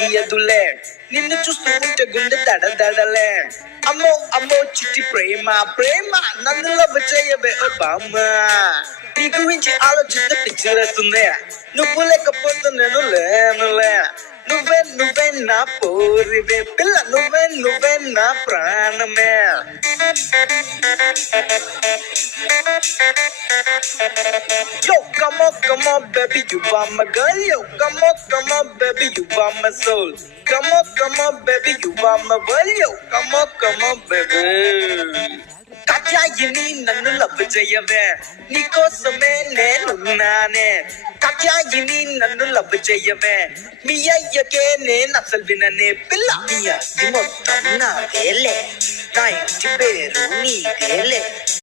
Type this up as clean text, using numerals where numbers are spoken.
తెలియదులే నిన్ను చూస్తూ ఉంటే గుండె దడదడలే అమ్మో అమ్మో చిట్టి ప్రేమ ప్రేమ నన్ను లవ్ చేయవే ఓ బామ్మ నీ గురించి ఆలోచిస్తే పిచ్చిలేస్తుంది నువ్వు లేకపోతే నేను లేనులే నువ్వే నా పోరివే పిల్ల నువ్వే నా ప్రాణమే Yo, come on, baby, you are my girl. Yo, come on, baby, you are my soul. Come on, baby, you are my world. Yo, come on, baby. Katyayani నన్ను లవ్ చేయవే నీకోసమే నేనున్నానే కాత్యాయిని నన్ను లవ్ చేయవే మీ అయ్యకే నేను అసలు విననే పిల్ల మీ అది మొత్తం నాదేలే నా ఇంటి పేరు నీదేలే